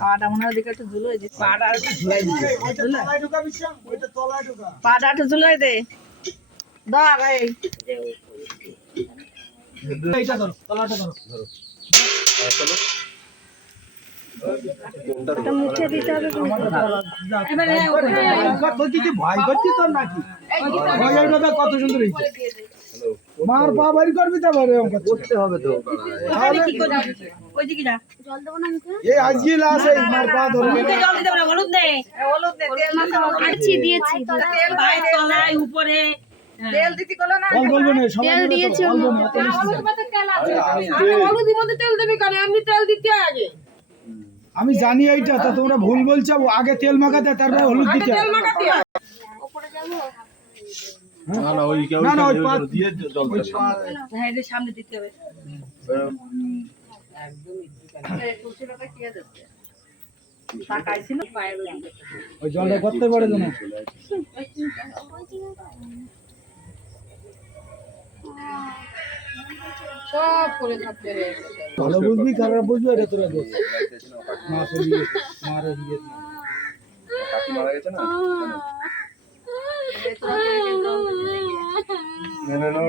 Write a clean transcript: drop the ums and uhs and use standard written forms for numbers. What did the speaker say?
পাটা মনে হয় ওদিকে একটু ঝুলোই দিস, পাটা একটু ঝুলাই দিস, পাটা একটু ঝুলাই দে ধর এই মুখে দিতে হবে। কত সুন্দর মার পা বাড়ি করবি তা পারে করতে হবে তো এই আজকে লাশ এই মার পা ধরে জল দিতে হবে, হলুদ দে, হলুদ দে, তেল মাখাচ্ছি দিয়েছি, তেল বাইরে তলায় উপরে তেল দিতে কল না, বলবো না সবাই তেল দিয়েছি, বলবো না হলুদ মধ্যে তেল আছে, আমি হলুদ মধ্যে তেল দেবে কেন, এমনি তেল দিতে আগে। আমি জানি এইটা, তো তোমরা ভুল বলছো, আগে তেল মাখাতে তারপর হলুদ দিতে তেল মাখাতে উপরে যাব না না ওই কেউ দিয়ে জল হ্যাঁ এর সামনে দিতে হবে একদম তুলসী পাতা কি আছে তাকাইছিল পায়ের দিকে ওই জলটা করতে পারে না সব করে থাকতে রে ভালো বুঝবি খারাপ বুঝবি এটা তোরা দোষ মা সরিয়ে মারে দিয়ে কাকি মারা গেছে না না না